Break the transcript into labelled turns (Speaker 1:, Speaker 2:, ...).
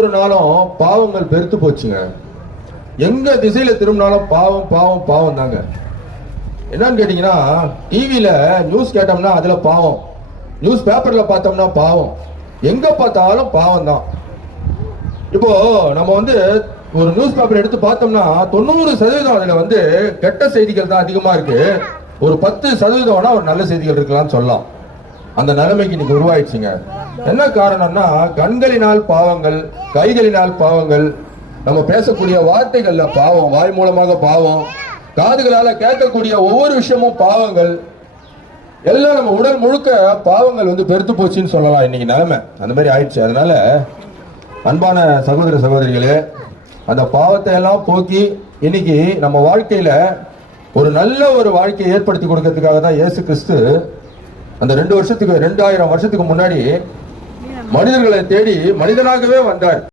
Speaker 1: ஒவ்வொரு நாளும் பாவங்கள் பெருத்து போச்சுங்க. எங்க திசையில திரும்பினாலும் பாவம் பாவம் பாவம் தாங்க. என்னன்னு கேட்டீங்கன்னா டிவியில நியூஸ் கேட்டோம்னா அதுல பாவம். நியூஸ் பேப்பர்ல பார்த்தோம்னா பாவம். எங்க பார்த்தாலும் பாவம் தான். இப்போ நம்ம வந்து ஒரு நியூஸ் பேப்பர் எடுத்து பார்த்தோம்னா தொண்ணூறு சதவீதம் அதுல வந்து கெட்ட செய்திகள் தான் அதிகமா இருக்கு. ஒரு பத்து சதவீதம் ஒரு நல்ல செய்திகள் இருக்கலாம்னு சொல்லலாம். அந்த நிலைமைக்கு இன்னைக்கு உருவாயிடுச்சுங்க. என்ன காரணம்னா கண்களினால் பாவங்கள் கைகளினால் பாவங்கள் நம்ம பேசக்கூடிய வார்த்தைகள்ல பாவம் வாய் மூலமாக பாவம் காதுகளால கேட்கக்கூடிய ஒவ்வொரு விஷயமும் பாவங்கள் எல்லாம் நம்ம உடல் முழுக்க பாவங்கள் வந்து பெருத்து போச்சுன்னு சொல்லலாம் இன்னைக்கு நிலைமை. அந்த மாதிரி ஆயிடுச்சு. அதனால அன்பான சகோதர சகோதரிகளே அந்த பாவத்தை எல்லாம் போக்கி இன்னைக்கு நம்ம வாழ்க்கையில ஒரு நல்ல ஒரு வாழ்க்கையை ஏற்படுத்தி கொடுக்கறதுக்காக தான் இயேசு கிறிஸ்து அந்த ரெண்டு வருஷத்துக்கு ரெண்டாயிரம் வருஷத்துக்கு முன்னாடி மனிதர்களை தேடி மனிதனாகவே வந்தார்.